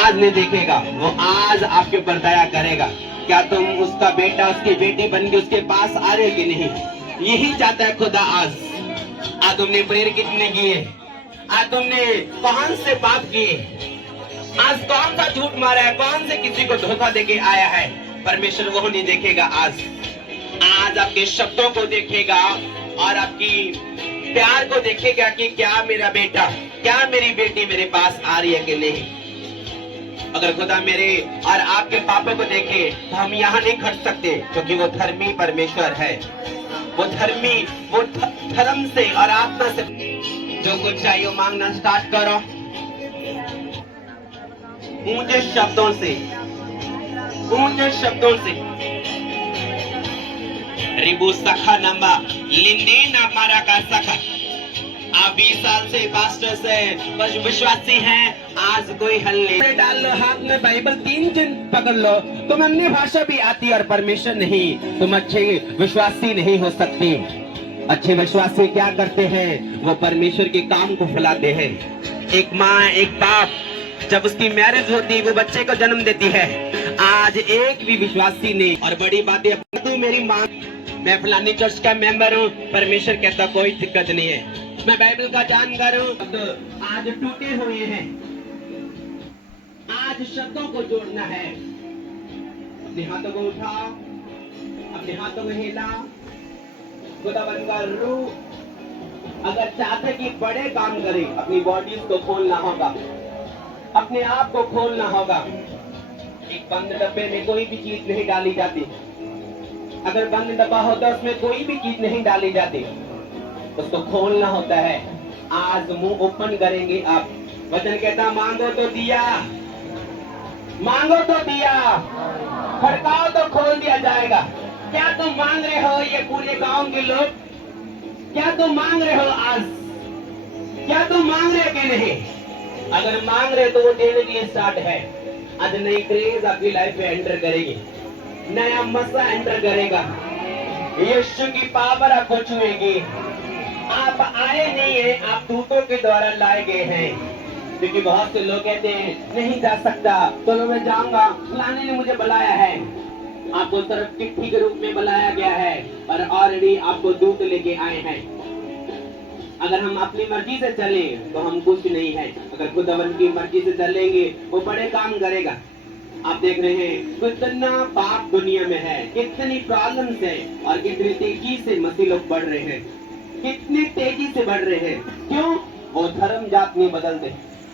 आज नहीं देखेगा, वो आज आपके ऊपर दया करेगा। क्या तुम उसका बेटा उसकी बेटी बन के उसके पास आ रहे कि नहीं? यही चाहता है खुदा। आज तुमने प्रेयर कितने किए? आज तुमने कौन से पाप किए? आज कौन सा झूठ मारा है? कौन से किसी को धोखा देके आया है? परमेश्वर वो नहीं देखेगा। आज आपके शब्दों को देखेगा और आपकी प्यार को देखेगा कि क्या मेरा बेटा, क्या मेरी बेटी मेरे पास आ रही है कि नहीं। अगर खुदा मेरे और आपके पापों को देखे तो हम यहाँ नहीं खट सकते, क्योंकि वो धर्मी परमेश्वर है। वो धर्मी, वो धर्म से और आत्मा से जो कुछ चाहिए मांगना स्टार्ट करो, ऊंचे शब्दों से, ऊंचे शब्दों से। रिबू सखा नंबा लिंदे ना मारा का सखा। आप 20 साल से पास्टर से विश्वासी हैं, आज कोई हल नहीं। डाल लो हाथ में बाइबल, 3 दिन पकड़ लो, तुम अन्य भाषा भी आती और परमेश्वर नहीं, तुम अच्छे विश्वासी नहीं हो सकते। अच्छे विश्वासी क्या करते हैं? वो परमेश्वर के काम को फैलाते हैं। एक माँ, एक बाप जब उसकी मैरिज होती है, वो बच्चे को जन्म देती है। आज एक भी विश्वासी नहीं। और बड़ी बात है, तू मेरी माँ, मैं फलानी चर्च का मेंबर हूँ, परमेश्वर कहता कोई दिक्कत नहीं है, मैं बाइबल का जानकार हूँ। तो आज टूटे हुए हैं, आज शब्दों को जोड़ना है। अपने हाथों को उठाओ, अपने हाथों को हिला, खुदावंद का रूह अगर चाहते कि बड़े काम करे, अपनी बॉडी को खोलना होगा, अपने आप को खोलना होगा। एक बंद डब्बे में कोई भी चीज नहीं डाली जाती। अगर बंद डब्बा होता उसमें कोई भी चीज नहीं डाली जाती, उसको खोलना होता है। आज मुंह ओपन करेंगे आप। वचन कहता मांगो तो दिया, मांगो तो दिया, खड़काओ तो खोल दिया जाएगा। क्या तुम मांग रहे हो ये पूरे गांव के लोग? क्या तुम मांग रहे हो आज? क्या तुम मांग रहे हो कि नहीं? अगर मांग रहे तो वो देने के लिए स्टार्ट है। आज नई क्रेज आपकी लाइफ में एंटर करेगी, नया मसा एंटर करेगा। यीशु की पावर आपको छुएगी। आप आए नहीं है, आप दूतों के द्वारा लाए गए हैं। क्योंकि बहुत से लोग कहते हैं नहीं जा सकता, चलो मैं जाऊंगा, फलाने ने मुझे बुलाया है। आपको सिर्फ चिट्ठी के रूप में बुलाया गया है और ऑलरेडी आपको दूत लेके आए हैं। अगर हम अपनी मर्जी से चले तो हम कुछ नहीं है। अगर खुदावंद की मर्जी से चलेंगे वो बड़े काम करेगा। आप देख रहे हैं कितना पाप दुनिया में है, कितनी प्रॉब्लम्स है और कितनी तेजी से मसीह लोग बढ़ रहे हैं, कितनी तेजी से बढ़ रहे हैं। क्यों? वो धर्म जात नहीं बदलते।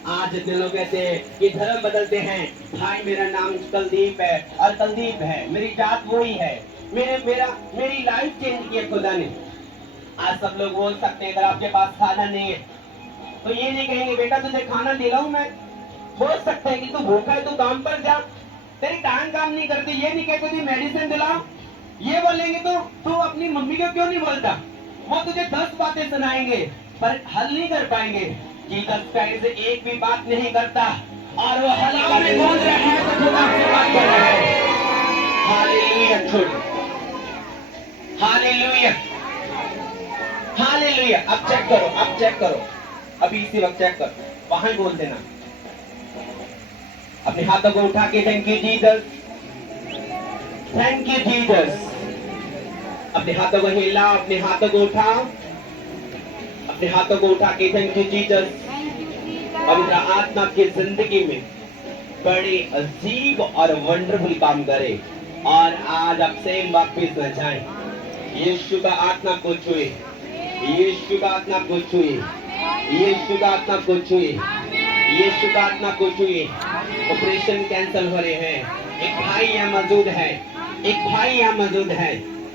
आज इतने लोग कहते हैं कि धर्म बदलते हैं। भाई मेरा नाम कुलदीप है और कुलदीप है, मेरी जात वही है, मेरी लाइफ चेंज की है खुदा ने। आज सब लोग बोल सकते हैं अगर आपके पास खाना नहीं है तो ये नहीं कहेंगे बेटा तुझे खाना दिलाऊं मैं। बोल सकते हैं कि तू भूखा है, तू काम पर जा, तेरी टांग काम नहीं करती, ये नहीं कहते तुझे मेडिसिन दिलाओ। ये बोलेंगे तो तू अपनी मम्मी को क्यों नहीं बोलता? वो तुझे 10 बातें सुनाएंगे पर हल नहीं कर पाएंगे। जीसस क्राइस्ट एक भी बात नहीं करता और वो हलावा में बोल रहे हैं तो खुदा से बात कर रहे हैं। Hallelujah, hallelujah, hallelujah. अब चेक करो, अब चेक करो, अभी इसी वक्त चेक करो, वहां ही बोल देना। अपने हाथों को उठा के thank you Jesus, thank you Jesus. अपने हाथों को हिला, अपने हाथों को उठा, अपने हाथों को उठा के थैंक यू जीसस। पवित्र आत्मा की जिंदगी में बड़ी अजीब और वंडरफुल काम करे और आज आप सेम वापिस न जाए। यीशु का आत्मा को छुए, यीशु का आत्मा को छुए, यीशु का आत्मा को छुए, यीशु का आत्मा को छुए। ऑपरेशन कैंसिल हो रहे हैं। एक भाई यहाँ मौजूद है, एक भाई यहाँ मौजूद है।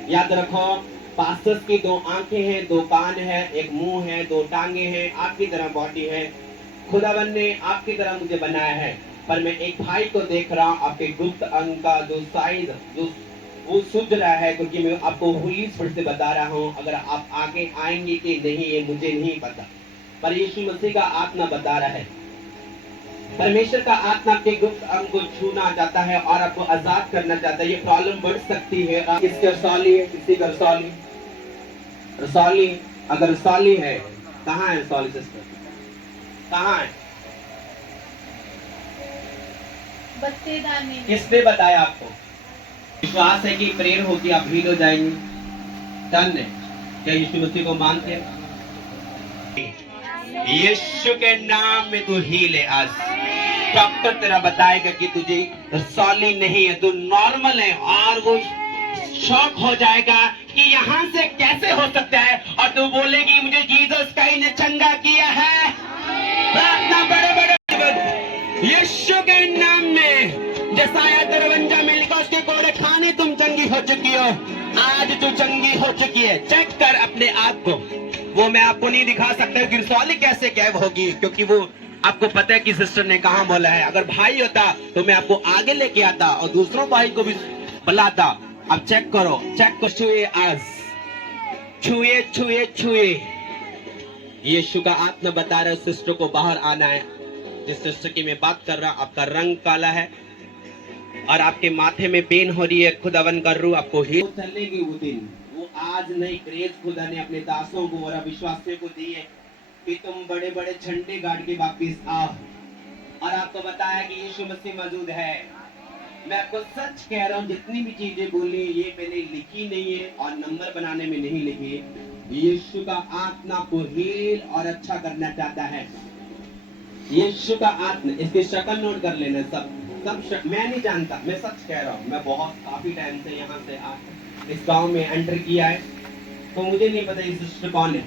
याद रखो पास्टर्स की 2 आंखें हैं, 2 कान है, एक मुंह है, 2 टांगे हैं, आपकी तरह बॉडी है। खुदावन ने आपकी तरह मुझे बनाया है, पर मैं एक भाई को देख रहा हूँ आपके गुप्त अंग का जो साइज जो वो सूझ रहा है, क्योंकि मैं आपको होली स्पिरिट से बता रहा हूँ। अगर आप आगे आएंगे कि नहीं ये मुझे नहीं पता, पर यीशु मसीह का आत्मा बता रहा है। परमेश्वर का आत्मा आपके गुप्त अंग को छूना चाहता है और आपको आजाद करना चाहता है। ये प्रॉब्लम बढ़ सकती है। किसके रसौली है? किसी का रसौली, रसौली अगर रसौली है, कहाँ है रसौली सिस्टर? कहाँ है? बस्तेदार में। किसने बताया आपको? विश्वास है कि प्रेयर होगी आप हील हो जाएंगे। डन है। क्या यीशु मसीह को मानते हैं? यीशु के नाम में तू हील है आज। डॉक्टर तेरा बताएगा कि तुझे सॉलिड नहीं है, तू नॉर्मल है, और वो शॉक हो जाएगा कि यहाँ से कैसे हो सकता है, और तू बोलेगी मुझे जीसस का ही ने चंगा किया है। प्रार्थना बड़े बड़े यीशु के नाम में। जसाया 53 में लिखा उसके कोड़े खाने तुम चंगी हो चुकी हो, आज तू चंगी हो चुकी है। चेक कर अपने आप को। वो मैं आपको नहीं दिखा सकता कि रसौली कैसे कैब होगी, क्योंकि वो आपको पता है कि सिस्टर ने कहा बोला है। अगर भाई होता तो मैं आपको आगे लेके आता और दूसरों भाई को भी बुलाता। अब चेक करो, चेक को छुए आज, छुए छुए छुए। यीशु का आत्मा बता रहा है सिस्टर को बाहर आना है। जिस सिस्टर की मैं बात कर रहा हूं, आपका रंग काला है और आपके माथे में पेन हो रही है, खुदावन कर रू आपको ही चलेगी वो दिन। वो आज नहीं, ग्रेस खुदा ने अपने दासों को और अविश्वासियों को दी है कि तुम बड़े बड़े झंडे गाड़ के वापिस आओ। और आपको बताया कि यीशु मसीह मौजूद है। मैं आपको सच कह रहा हूँ, जितनी भी चीजें बोली ये मैंने लिखी नहीं है और नंबर बनाने में नहीं लिखी है। यीशु का आत्मा को हील और अच्छा करना चाहता है। यीशु का आत्मा, इसकी शक्ल नोट कर लेना। सब मैं नहीं जानता, मैं सच कह रहा हूँ। मैं बहुत काफी टाइम से यहाँ से इस गांव में एंटर किया है, तो मुझे नहीं पता ये सिस्टर कौन है।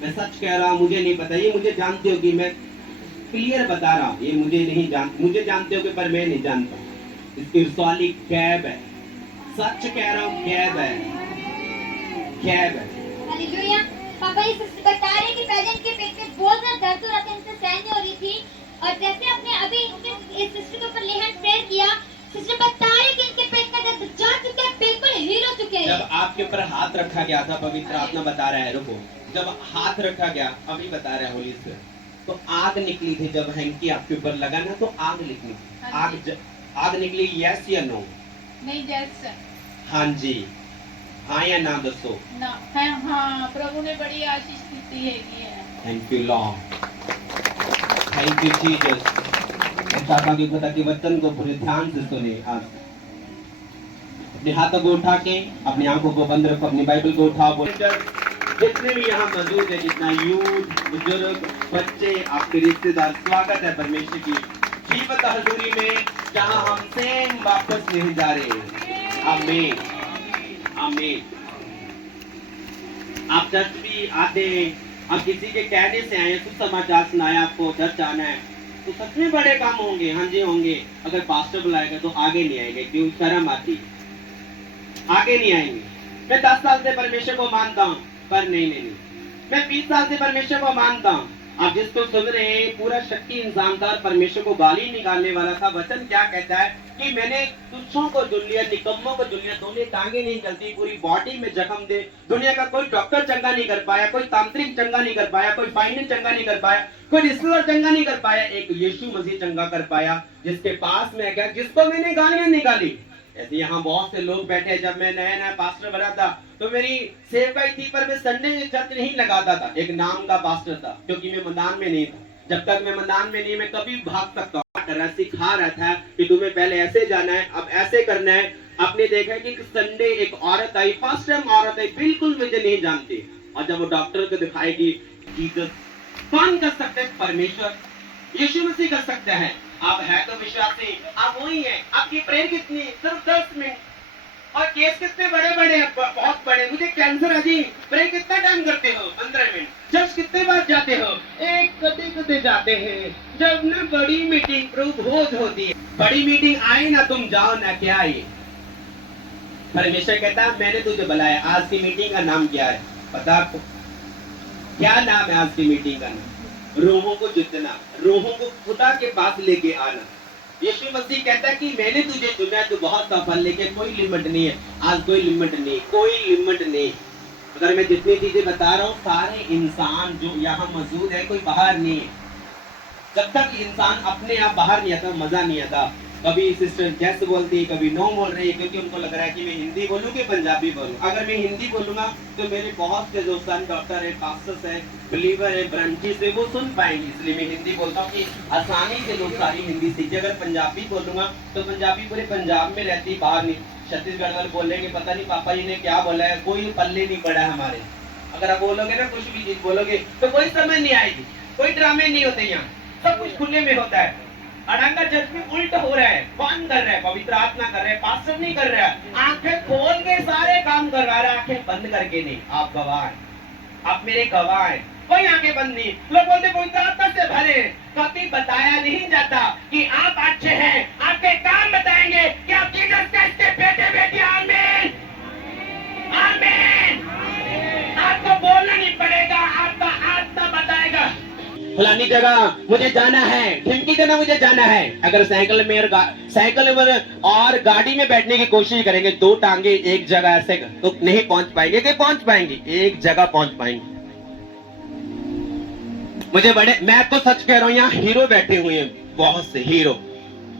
मैं सच कह रहा हूँ, मुझे नहीं पता। ये मुझे जानते हो कि मैं क्लियर बता रहा हूँ, ये मुझे जानते हो कि पर मैं नहीं जानता। इसकी रसौली कैब है, सच कह रहा हूँ, कैब है, कैब है। हालेलुया। पापा ये सिस्टर बता रहे कि पहले इनके पेट में बहुत ज्यादा दर्द हो रहा था, इनसे सहन नहीं हो रही थी, और जैसे आपने अभी इनके इस सिस्टर के ऊपर ले हैंड प्रेयर किया, सिस्टर बता रहे कि इनके पेट का दर्द जा चुका है, बिल्कुल हील हो चुके हैं। जब आपके ऊपर हाथ रखा गया था, पवित्र आत्मा बता रहा है, रुको, जब हाथ रखा गया, अभी बता रहा है होली से, तो आग निकली थी। जब हैंकी आपके ऊपर लगा ना, तो आग निकली। आग निकली, यस या नो? नहीं जैसा। हाँ जी, हाँ या ना दसो ना है। हाँ, प्रभु ने बड़ी आशीष दी है। Thank you Lord, thank you Jesus. खुदा की खुदा के वचन को पूरे ध्यान से सुने। आज अपने हाथों को उठा के अपनी आंखों को बंद रखो, अपनी बाइबल को उठाओ। जितने भी यहाँ मौजूद है, जितना यूथ, बुजुर्ग, बच्चे, आपके रिश्तेदार, स्वागत है परमेश्वर की जीवत हजूरी में, जहाँ हम सेम वापस नहीं जा रहे। आमीन, आमीन। आप चर्च भी आते हैं, आप किसी के कहने से आए, कुछ समाचार सुनाया आपको, चर्च आना है, तो सच में बड़े काम होंगे। हाँ जी होंगे। अगर पास्टर बुलाएगा तो आगे नहीं आएंगे, क्यों? शर्म आती, आगे नहीं आएंगे। मैं 10 साल से परमेश्वर को मानता हूँ, पर नहीं। मैं 20 साल से परमेश्वर को मानता हूँ। आप जिसको सुन रहे हैं पूरा शक्ति इंसान था, परमेश्वर को गाली निकालने वाला था। वचन क्या कहता है कि मैंने तुच्छों को चुन लिया, निकम्मों को चुन लिया। दोनों टांगे नहीं चलती, पूरी बॉडी में जख्म दे। दुनिया का कोई डॉक्टर चंगा नहीं कर पाया, कोई तांत्रिक चंगा नहीं कर पाया, कोई फाइनेंस चंगा नहीं कर पाया, कोई रिश्तेदार चंगा नहीं कर पाया। एक यीशु मसीह चंगा कर पाया, जिसके पास में गया, जिसको मैंने गालियां निकाली। ऐसे यहाँ बहुत से लोग बैठे। जब मैं नया पास्टर बना था तो मेरी सेवकाई थी, पर मैं संडे चर्च नहीं लगाता था। एक नाम का पास्टर था, क्योंकि मैं मैदान में नहीं था। जब तक मैं मैदान में नहीं, मैं कभी भाग सकता हूँ। सिखा रहा था कि तुम्हें पहले ऐसे जाना है, अब ऐसे करना है। आपने देखा कि संडे एक औरत आई, फर्स्ट टाइम औरत आई, बिल्कुल मुझे नहीं जानती, और जब वो डॉक्टर को दिखाएगी, जीसस कौन कर सकते हैं? परमेश्वर, यीशु मसीह कर सकते हैं। आप है तो विश्वासी, आप वही है। आपकी प्रेयर कितनी? सिर्फ 10 मिनट। और केस कितने बड़े बड़े हैं, बहुत बड़े। मुझे कैंसर है जी, प्रे कितना टाइम करते हो? 15 मिनट। चर्च कितने बार जाते हो? एक कदे जाते हैं। जब ना बड़ी मीटिंग प्रभोज होती है, बड़ी मीटिंग आई ना, तुम जाओ ना, क्या आई? परमेश्वर कहता है मैंने तुझे बुलाया। आज की मीटिंग का नाम क्या है पता आपको? क्या नाम है आज की मीटिंग का नाम? रूहों को जितना, रूहों को खुदा के पास लेके आना। यीशु मसीह कहता है कि मैंने तुझे चुना है, तू बहुत सफल, लेकिन कोई लिमिट नहीं है। आज कोई लिमिट नहीं, कोई लिमिट नहीं। अगर मैं जितनी चीजें बता रहा हूँ, सारे इंसान जो यहाँ मौजूद है, कोई बाहर नहीं है। जब तक इंसान अपने आप बाहर नहीं आता, मजा नहीं आता। कभी सिस्टर जैस बोलती है, कभी नो बोल रही है, क्योंकि उनको लग रहा है कि मैं हिंदी बोलूं कि पंजाबी बोलूं। अगर मैं हिंदी बोलूंगा तो मेरे बहुत से जो सन डॉक्टर है, पास्टर्स है, बिलीवर है, ब्रांचेस है, वो सुन पाएंगे। इसलिए मैं हिंदी बोलता हूँ कि आसानी से लोग सारी हिंदी सीखे। अगर पंजाबी बोलूंगा तो पंजाबी पूरे पंजाब में रहती, बाहर नहीं। छत्तीसगढ़ वाले बोलेंगे पता नहीं पापा जी ने क्या बोला है, कोई पल्ले नहीं पड़ा है हमारे। अगर आप बोलोगे ना कुछ भी चीज बोलोगे तो कोई समझ नहीं आएगी। कोई ड्रामे नहीं होते यहाँ, सब कुछ खुले में होता है। अड़ंगा चर्च में उल्ट हो रहा है, कौन कर रहा है? पवित्र आत्मा कर रहा है, पास्टर नहीं कर रहा है। आंखें खोल के सारे काम करवा रहा है, आंखें बंद करके नहीं। आप गवाह हैं, आप मेरे गवाह हैं। कोई आंखें बंद नहीं। लोग बोलते पवित्र आत्मा से भरे, कभी बताया नहीं जाता कि आप अच्छे हैं। आपके काम बताएंगे कि आप जीसस क्राइस्ट के बेटे बेटी। आमीन आमीन। आपको बोलना नहीं पड़ेगा, आपका आत्मा बताएगा। फलानी जगह मुझे जाना है, ढिमकी देना मुझे जाना है। अगर साइकिल में और गाड़ी में बैठने की कोशिश करेंगे, दो टांगे एक जगह ऐसे, तो नहीं पहुंच पाएंगे। कि पहुंच पाएंगे, एक जगह पहुंच पाएंगे। मुझे बड़े, मैं तो सच कह रहा हूं, यहाँ हीरो बैठे हुए हैं, बहुत से हीरो,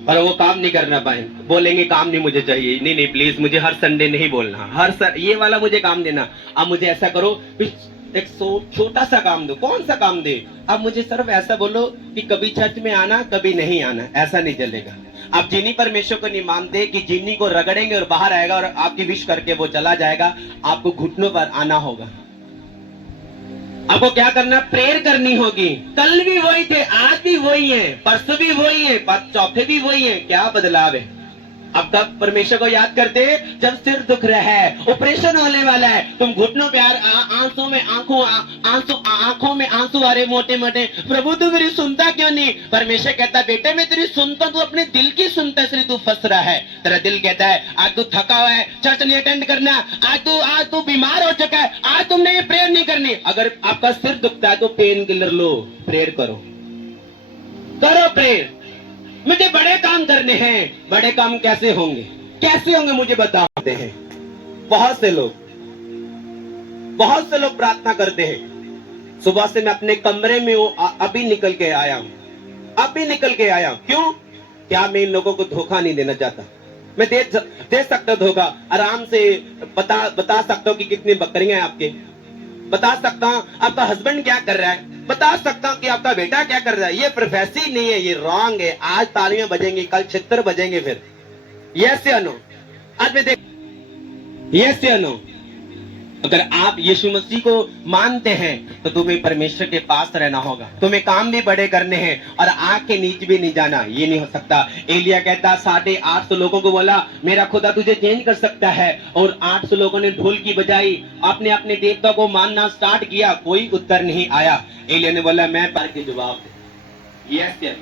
और वो काम नहीं करना पाएंगे। बोलेंगे काम नहीं मुझे चाहिए। नहीं नहीं प्लीज, मुझे हर संडे नहीं बोलना, ये वाला मुझे काम देना। अब मुझे ऐसा करो, एक छोटा सा काम दो। कौन सा काम दे? अब मुझे सिर्फ ऐसा बोलो कि कभी चर्च में आना, कभी नहीं आना। ऐसा नहीं चलेगा। आप जिन्हीं परमेश्वर को नहीं मानते कि जिन्हीं को रगड़ेंगे और बाहर आएगा और आपकी विश करके वो चला जाएगा, आपको घुटनों पर आना होगा। आपको क्या करना? प्रेयर करनी होगी। कल भी वही थे, आज भी वही है, परसों भी वही है, चौथे भी वही है। क्या बदलाव है? अब तब परमेश्वर को याद करते जब सिर दुख रहा है, ऑपरेशन होने वाला है, तुम घुटनों पे आंसू में आंखों में आंसू आ रहे मोटे मोटे। प्रभु तू मेरी सुनता क्यों नहीं? परमेश्वर कहता बेटे मैं तेरी सुनता, तू अपने दिल की सुनता, इसलिए तू फंस रहा है। तेरा दिल कहता है आज तू थका हुआ है, चर्च नहीं अटेंड करना, आज तू बीमार हो चुका है, आज तुमने प्रेयर नहीं करनी। अगर आपका सिर दुखता है तो पेन किलर लो, प्रेयर करो प्रेयर। मुझे बड़े काम करने हैं। बड़े काम कैसे होंगे? कैसे होंगे मुझे बताते हैं। बहुत से लोग प्रार्थना करते हैं। सुबह से मैं अपने कमरे में हूं, अभी निकल के आया हूं। क्यों? क्या मैं इन लोगों को धोखा नहीं देना चाहता। मैं दे सकता धोखा, आराम से बता सकता हूं कि कितनी बकरियां हैं आपके, बता सकता हूं आपका हस्बैंड क्या कर रहा है, बता सकता हूं कि आपका बेटा क्या कर रहा है। ये प्रोफेसी नहीं है, ये रॉन्ग है। आज तालियां बजेंगी, कल छितर बजेंगे। फिर यस या नो? आज मैं देख, यस या नो? अगर आप यीशु मसीह को मानते हैं तो तुम्हें परमेश्वर के पास रहना होगा। तुम्हें काम भी बड़े करने हैं और आग के नीचे भी नहीं जाना। ये नहीं हो सकता। एलिया कहता 850 लोगों को बोला मेरा खुदा तुझे चेंज कर सकता है, और 800 लोगों ने ढोल की बजाई, अपने अपने देवता को मानना स्टार्ट किया। कोई उत्तर नहीं आया। एलिया ने बोला मैं पर के जवाब दे। Yes sir.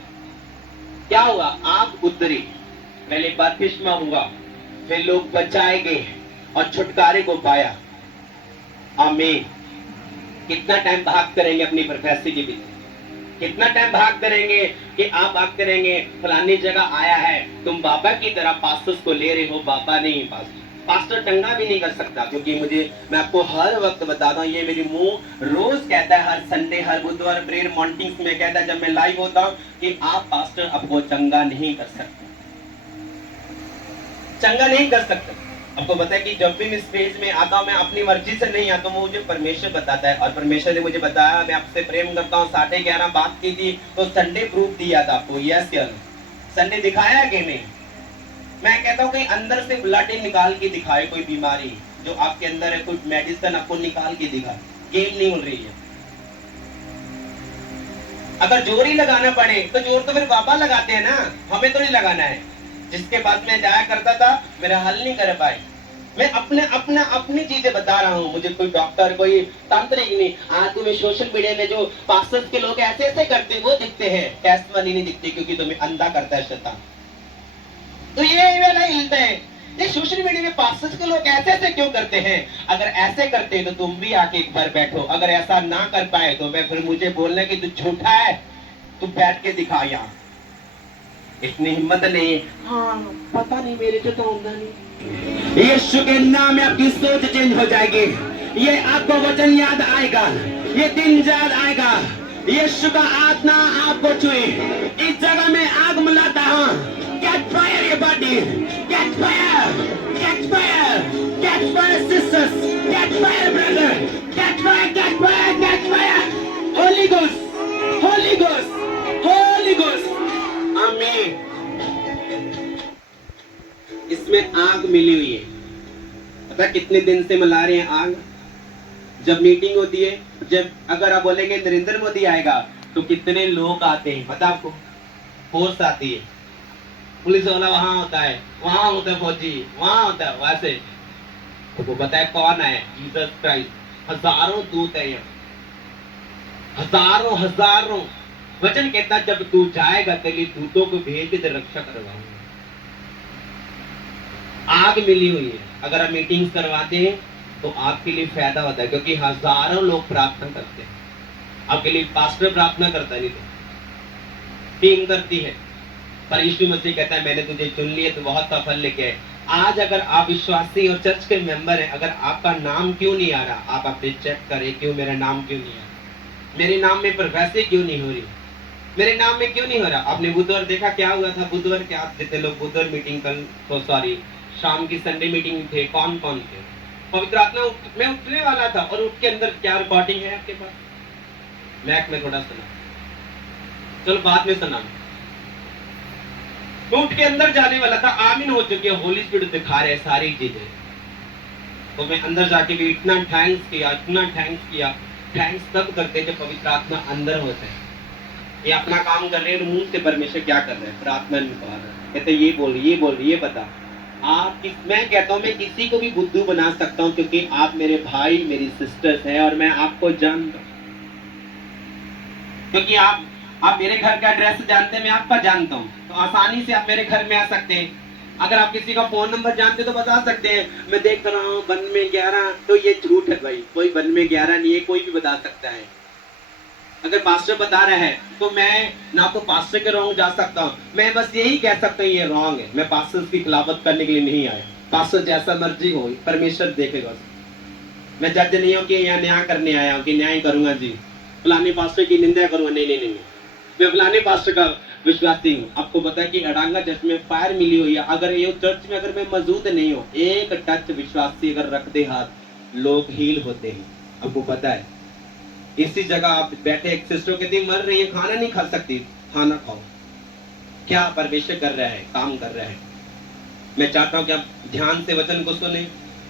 क्या हुआ? आग उतरी, पहले बपतिस्मा हुआ, फिर लोग बचाए गए और छुटकारे को पाया। आमीन। कितना टाइम भागते रहेंगे अपनी प्रोफेसी के पीछे? कितना टाइम भागते रहेंगे कि आप भागते रहेंगे फलानी जगह आया है, तुम बाबा की तरह पास्टर्स को ले रहे हो। बाबा नहीं, पास्टर टंगा भी नहीं कर सकता। क्योंकि मैं आपको हर वक्त बताता हूँ, ये मेरी मुंह रोज कहता है, हर संडे हर बुधवार प्रेयर मॉर्निंग्स में कहता है जब मैं लाइव होता हूँ कि आप पास्टर आपको चंगा नहीं कर सकते, चंगा नहीं कर सकते। आपको पता है कि जब भी मैं स्टेज में आता हूँ, मैं अपनी मर्जी से नहीं आता हूँ, मुझे परमेश्वर बताता है। और परमेश्वर ने मुझे बताया मैं आपसे प्रेम करता हूँ। 11:30 बात की थी तो संडे प्रूफ दिया था आपको। यस या नो? संडे दिखाया कि नहीं? मैं कहता हूँ कहीं अंदर से ब्लड निकाल के दिखाए, कोई बीमारी जो आपके अंदर है, कोई मेडिसिन आपको निकाल के दिखाए। गेम नहीं हो रही है। अगर जोर ही लगाना पड़े तो जोर तो फिर बाबा लगाते हैं ना, हमें तो नहीं लगाना है। जिसके पास मैं जाया करता था मेरा हल नहीं कर पाए। मैं अपनी चीजें बता रहा हूँ। मुझे कोई डॉक्टर कोई तांत्रिक नहीं। आज तुम्हें सोशल मीडिया में जो पास्टर्स के लोग ऐसे ऐसे करते वो दिखते हैं, टेस्टमनी नहीं दिखती, क्योंकि तुम्हें अंधा करता है शैतान। तो ये वाला हिलता है। ये सोशल मीडिया में पास्टर्स के लोग ऐसे ऐसे क्यों करते हैं? अगर ऐसे करते तो तुम भी आके एक बार बैठो। अगर ऐसा ना कर पाए तो मैं फिर मुझे बोलना कि तू झूठा है, तू बैठ के दिखा। यहाँ इतनी हिम्मत नहीं। हाँ पता नहीं मेरे को तो होता नहीं। यीशु के नाम में आपकी सोच चेंज हो जाएगी। ये आपको वचन याद आएगा, ये दिन याद आएगा। यीशु का आत्मा आपको छुए। इस जगह में आग मिलाता हूँ। Get fire body. Catch fire! Catch fire! Catch fire, sisters! Catch fire, brother! Catch fire! Catch fire! Catch fire! Holy Ghost! Holy Ghost! Holy Ghost! आमीन। इसमें आग मिली हुई है। पता कितने दिन से मिला रहे हैं आग? जब मीटिंग होती है, जब अगर आप बोलेंगे नरेंद्र मोदी आएगा तो कितने लोग आते हैं पता आपको? फोर्स आती है, पुलिस वाला वहां होता है, वहां होता है फौजी, वहां होता है वैसे। तो पता है कौन है? Jesus Christ. हजारों दूत है, हजारों हजारों। वचन कहता जब तू जाएगा तेरी दूतों को भेज के रक्षा करवाऊंगा। आग मिली हुई है। अगर आप मीटिंग्स करवाते हैं तो आपके लिए फायदा होता है, क्योंकि हजारों लोग प्रार्थना करते हैं। आपके लिए पास्टर प्रार्थना करता नहीं, तो टीम करती है, पर यीशु मसीह कहता है मैंने तुझे चुन लिया, तो बहुत सफल लेके आए। आज अगर आप विश्वासी और चर्च के मेंबर हैं, अगर आपका नाम क्यों नहीं आ रहा, आप अपने चेक करें, क्यों मेरा नाम क्यों नहीं आ रहा, मेरे नाम में प्रोग्रेस क्यों नहीं हो रही, मेरे नाम में क्यों नहीं हो रहा। आपने बुधवार देखा क्या हुआ था? बुधवार के आप जितने लोग बुधवार मीटिंग कल तो सॉरी शाम की संडे मीटिंग में थे, कौन कौन थे? पवित्र आत्मा मैं उठने वाला था और उठ के अंदर क्या रिकॉर्डिंग है आपके पास? मैक में थोड़ा सुना, चलो बाद में सुना। मैं उठ के अंदर जाने वाला था, आमीन हो चुकी है, होली स्पिरिट दिखा रहे सारी चीजें। तो मैं अंदर जाके भी इतना थैंक्स किया, इतना थैंक्स किया। थैंक्स तब करते जब पवित्र आत्मा अंदर होते हैं। ये अपना काम कर रहे हैं, मुंह से परमेश्वर क्या कर रहे हैं? प्रार्थना नहीं कर रहे, कहते ये बोल, ये बोल, ये बता। आप मैं कहता हूँ मैं किसी को भी बुद्धू बना सकता हूँ, क्योंकि आप मेरे भाई मेरी सिस्टर्स हैं और मैं आपको जानता हूँ। क्योंकि आप मेरे घर का एड्रेस जानते हैं, मैं आपका जानता हूँ, तो आसानी से आप मेरे घर में आ सकते हैं। अगर आप किसी का फोन नंबर जानते तो बता सकते हैं, मैं देख रहा हूँ 1 में 11, तो ये झूठ है भाई, कोई 1 में 11 नहीं है, कोई भी बता सकता है। अगर पास्टर बता रहा है तो मैं ना तो पास्टर के रॉन्ग जा सकता हूँ, मैं बस यही कह सकता हूँ ये रॉन्ग है। मैं पास्टर की खिलाफत करने के लिए नहीं आया। पास्टर जैसा मर्जी हो, परमेश्वर देखेगा। मैं जज नहीं हूँ कि यहाँ न्याय करने आया हूँ कि न्याय करूंगा जी, फलाने पास्टर की निंदा करूंगा, नहीं नहीं नहीं, मैं फलाने पास्टर का विश्वासी हूँ। आपको पता है कि अड़ांगा चर्च में फायर मिली हुई है। अगर ये चर्च में अगर मैं मौजूद नहीं हूँ, एक टच विश्वासी अगर रख दे हाथ, लोग हील होते हैं। आपको पता है इसी जगह आप बैठे, एक सिस्टर कहती मर रही है, खाना नहीं खा सकती, खाना खाओ। क्या परमेश्वर कर रहा है, काम कर रहा है। मैं चाहता हूं कि आप ध्यान से वचन को सुने।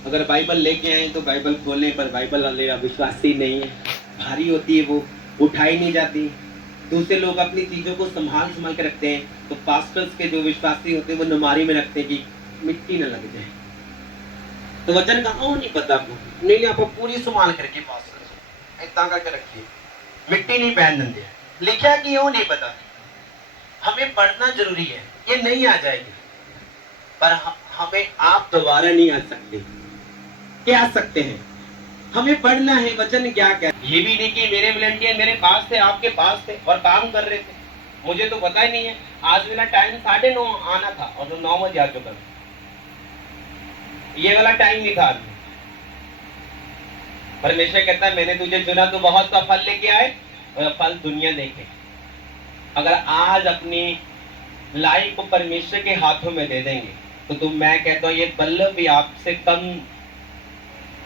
अगर बाइबल लेके आए तो बाइबल खोलें, पर बाइबल वाले विश्वासी नहीं है, भारी होती है, वो उठाई नहीं जाती। दूसरे लोग अपनी चीजों को संभाल के रखते हैं, तो पास्टर्स के जो विश्वासी होते हैं वो नुमारी में रखते हैं कि मिट्टी न लग जाए। तो वचन का नहीं पता आपको, नहीं आपको पूरी संभाल करके पास्टर इतना करके रखिए, मिट्टी नहीं पहन देंगे। लिखा कि वो नहीं पता। हमें पढ़ना जरूरी है, ये नहीं आ जाएगी, पर हमें आप दोबारा नहीं आ सकते। क्या आ सकते हैं? हमें पढ़ना है वचन क्या कहता है। ये भी नहीं कि मेरे वॉलंटियर मेरे पास थे, आपके पास थे और काम कर रहे थे, मुझे तो पता ही नहीं है। आज मेरा टाइम 9:30 आना था और तो 9 बजे आ चुका, ये वाला टाइम नहीं था। परमेश्वर कहता है मैंने तुझे चुना, तो बहुत सा फल लेके आए और फल दुनिया देखे। अगर आज अपनी लाइफ को परमेश्वर के हाथों में दे देंगे तो तुम, मैं कहता हूँ ये बल्ब भी आपसे कम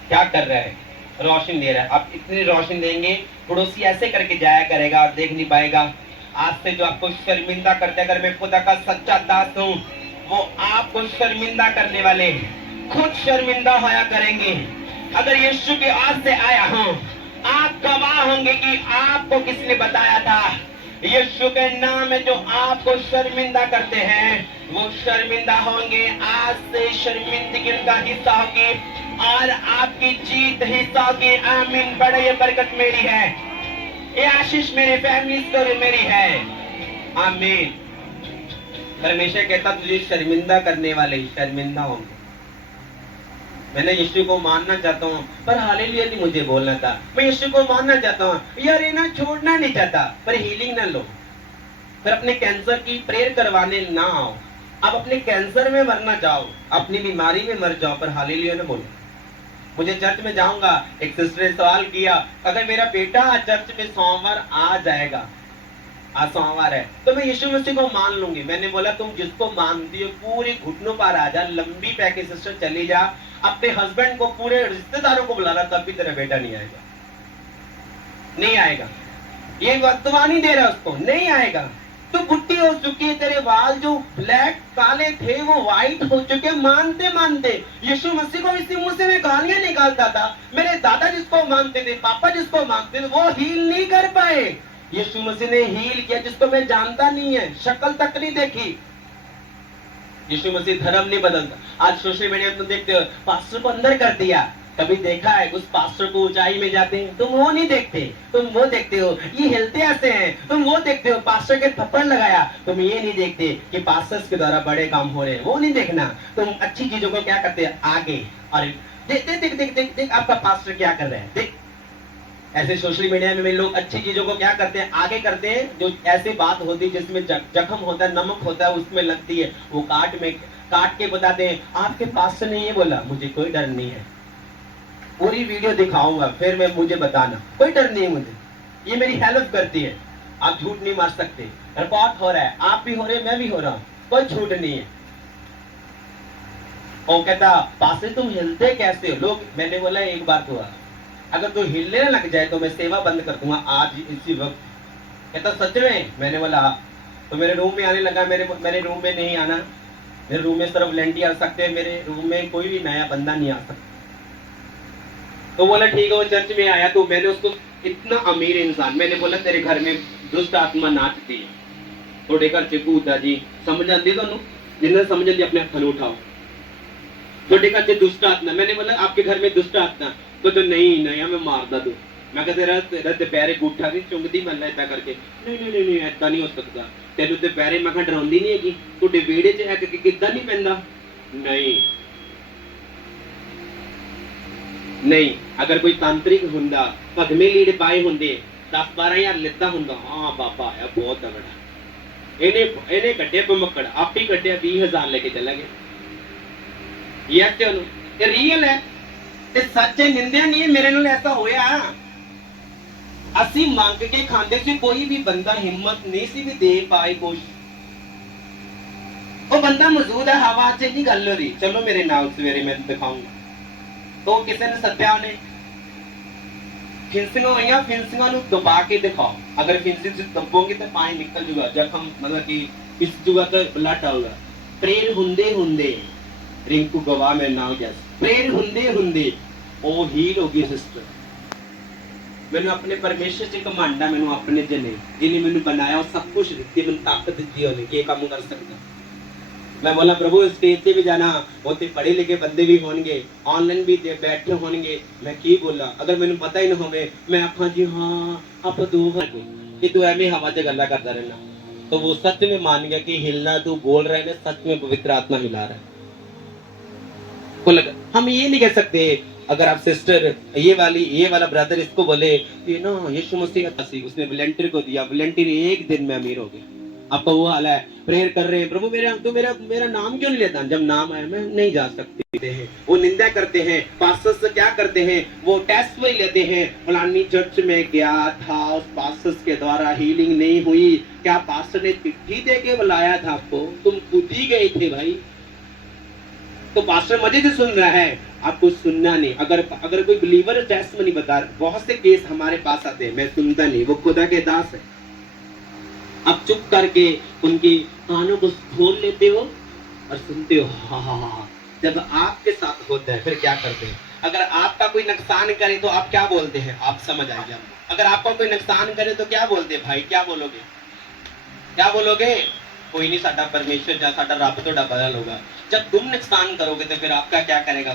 क्या कर रहा है, रोशनी दे रहा है। आप इतनी रोशनी देंगे, पड़ोसी ऐसे करके जाया करेगा और देख नहीं पाएगा। आज से जो आपको शर्मिंदा करते, अगर मैं खुदा का सच्चा दास हूँ, वो आपको शर्मिंदा करने वाले खुद शर्मिंदा होया करेंगे। अगर यीशु के आज से आया हूं, आप गवाह होंगे कि आपको किसने बताया था। यीशु के नाम में जो आपको शर्मिंदा करते हैं वो शर्मिंदा होंगे। आज से शर्मिंदगी उनका हिस्सा होगी और आपकी जीत हिस्सा होगी। आमीन। बड़े ये बरकत मेरी है, ये आशीष मेरी फैमिली स्टोरी मेरी है। आमीन। परमेश्वर कहता तुझे शर्मिंदा करने वाले शर्मिंदा होंगे। मैंने यीशु को मानना चाहता हूँ, पर हालेलुया नहीं मुझे बोलना था। मैं यीशु को मानना चाहता हूँ यार, ये ना छोड़ना नहीं चाहता, पर हीलिंग ना लो, फिर अपने कैंसर की प्रेयर करवाने ना आओ। अब अपने कैंसर में मरना चाहो, अपनी बीमारी में मर जाओ, पर हालेलुया ना बोलो। मुझे चर्च में जाऊंगा, एक सिस्टर ने सवाल किया, अगर मेरा बेटा चर्च में सोमवार आ जाएगा आज सोमवार है तो मैं यीशु मसीह को मान लूंगी। मैंने बोला तुम जिसको मानती हो पूरे घुटनों पर आ जा, लंबी पैके सिस्टर चली जा, अपने हस्बैंड को पूरे रिश्तेदारों को बुला रहा, तब भी तेरा बेटा नहीं आएगा, नहीं आएगा। ये वर्तमानी दे रहा उसको, नहीं आएगा। तो बुढ़ी हो चुकी है, तेरे बाल जो ब्लैक काले थे वो व्हाइट हो चुके, मानते मानते यीशु मसीह को इसी मुंह से मैं गालियां निकालता था। मेरे दादा जिसको मानते थे, पापा जिसको मानते थे, वो हील नहीं कर पाए। यीशु मसीह ने हील किया जिसको मैं जानता नहीं है, शक्ल तक नहीं देखी। यीशु मसीह धर्म नहीं बदलता। आज सोशल मीडिया में देखते हो पास्टर को अंदर कर दिया, कभी देखा है उस पास्टर को ऊंचाई में जाते हैं? तुम वो नहीं देखते, तुम वो देखते हो ये हिलते ऐसे हैं, तुम वो देखते हो पास्टर के थप्पड़ लगाया, तुम ये नहीं देखते कि पास्टर्स के द्वारा बड़े काम हो रहे हैं, वो नहीं देखना। तुम अच्छी चीजों को क्या करते हैं आगे, और देख देख देख देख देख देख आपका पास्टर क्या कर रहा है, देख। ऐसे सोशल मीडिया में लोग अच्छी चीजों को क्या करते हैं आगे करते हैं, जो ऐसी बात होती है जिसमें जख्म होता है, नमक होता है उसमें लगती है, वो काट के बताते हैं आपके पास्टर ने ये बोला, मुझे कोई डर नहीं है, पूरी वीडियो दिखाऊंगा फिर मैं मुझे बताना, कोई डर नहीं है मुझे, ये मेरी हेल्प करती है। आप झूठ नहीं मार सकते, रिकॉर्ड हो रहा है, आप भी हो रहे मैं भी हो रहा हूं, कोई झूठ नहीं है। वो कहता पासे तुम हिलते कैसे हो लोग, मैंने बोला एक बात हुआ, अगर तू हिलने लग जाए तो मैं सेवा बंद कर दूंगा आज इसी वक्त। कहता सच में? मैंने बोला तो मेरे रूम में आने लगा, मेरे रूम में नहीं आना, मेरे रूम में सिर्फ वॉलंटियर आ सकते हैं, मेरे रूम में कोई भी नया बंदा नहीं आ सकता। तो बोला ठीक है, वो चर्च में आया तो मैंने उसको, इतना अमीर इंसान, मैंने बोला तेरे घर में दुष्ट आत्मा नाचती है, थोड़े घर से कूदा जी समझ आती दोनों, जिन्हें समझ आती अपने हाथ उठाओ, थोड़े घर से दुष्ट आत्मा। मैंने बोला आपके घर में दुष्ट आत्मा, तो नहीं नहीं मैं मारदा तू। मैं कहते तेरा दोपहरे गुठा भी चुंगदी मन ऐसा करके, नहीं ऐसा नहीं हो सकता, तेन दोपहरे मैं डराउंदी नहीं है, तुझे बेड़े च है किदा नहीं पैंदा, नहीं। अगर कोई तांत्रिक हुंदा, भगमे लीड़े पाए होंदे, 10-12 हजार लेता हुंदा, हाँ बाबा आया बहुत तगड़ा, इन्हें कटे भमक्कड़, आप ही कटे 20,000 लेके चला गया। ये रियल है, ते सच है, निंदा नहीं है। मेरे नाल ऐसा होया, असी मांग के खांदे सी, कोई भी बंदा हिम्मत नहीं सी भी दे पाए कुछ, वो बंदा मौजूद है, हवा से नहीं गल हो रही, चलो मेरे नाल सवेरे मैं दिखाऊंगा। तो किसी ने सत्या ने फिंसिंग हुई, फिंसिंग दबा के दिखाओ, अगर फिंसिंग से दबोगे तो पानी निकल जाएगा, जख्म मतलब कि पिस जाएगा तो ब्लड आएगा। प्रेयर हुंदे हुंदे रिंकू गवाह मेरे नाल गया, प्रेयर हुंदे हुंदे ओ हील होगी सिस्टर। मैंने अपने परमेश्वर से घमंड है, मैंने अपने जिन्हें मैंने बनाया और सब कुछ दिती, मैंने ताकत दी उन्हें ये काम कर सकता। मैं बोला प्रभु स्टेज पे भी जाना, होते पढ़े लिखे बंदे भी होंगे, ऑनलाइन भी बैठे होंगे, मैं की बोला अगर मैंने पता ही ना हो, मैं आखा जी हाँ आप दो कि तू एवं हवा से गल्ला करता रहना, तो वो सच में मान गया कि हिलना तू बोल रहे हैं सच में पवित्र आत्मा हिला रहा है। हम ये नहीं कह सकते अगर आप सिस्टर ये वाला ब्रदर इसको बोले कि ना यीशु मसीह का उसने वॉलंटियर को दिया, वॉलंटियर एक दिन में अमीर हो गया। आपका वो हाल है, प्रेयर कर रहे हैं प्रभु मेरा नाम क्यों नहीं लेता, जब नाम आया मैं नहीं जा सकते हैं, वो निंदा करते हैं। पास्टर से क्या करते हैं, वो टेस्ट में लेते हैं, फलानी चर्च में गया था, उस पास्टर के द्वारा हीलिंग नहीं हुई, क्या पास्टर ने चिट्ठी दे के बुलाया था आपको, तुम खुद ही गए थे भाई। तो पास्टर मजे से सुन रहा है, आपको सुनना नहीं। अगर कोई बिलीवर टेस्ट नहीं बता, बहुत से केस हमारे पास आते हैं, मैं सुनता नहीं, वो खुदा के दास है। आप चुप करके उनकी कानों को खोल लेते हो और सुनते हो, हा। जब आपके साथ होता है फिर क्या करते हैं, अगर आपका कोई नुकसान करे तो आप क्या बोलते हैं, आप समझ आएंगे। अगर आपका कोई नुकसान करे तो क्या बोलते हैं भाई, क्या बोलोगे, कोई नहीं, साडा परमेश्वर या साडा रब तो बदल होगा। जब तुम नुकसान करोगे तो फिर आपका क्या करेगा,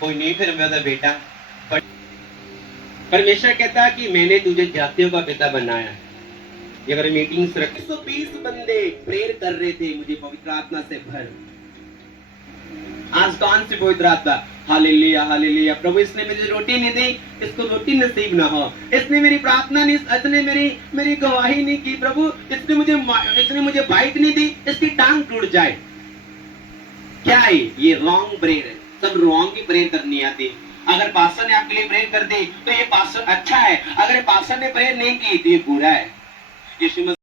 कोई नहीं, फिर मेरा बेटा। परमेश्वर कहता है कि मैंने तुझे जातियों का पिता बनाया है। अगर मीटिंग्स रखे 120 बंदे प्रेयर कर रहे थे, मुझे पवित्र आत्मा से भर। आज कौन सी पवित्र आत्मा, हालेलुया हालेलुया। प्रभु इसने मुझे रोटी नहीं दी, इसको रोटी नसीब ना हो, इसने मेरी प्रार्थना नहीं, इसने मेरी गवाही नहीं की प्रभु, इसने मुझे बाइट नहीं दी, इसकी टांग टूट जाए। क्या है ये रॉन्ग प्रेयर है, सब रॉन्ग ही प्रेयर करनी आती। अगर पास्टर ने आपके लिए प्रेयर कर दी तो ये पास्टर अच्छा है, अगर पास्टर ने प्रेयर नहीं की तो ये बुरा है। यीशु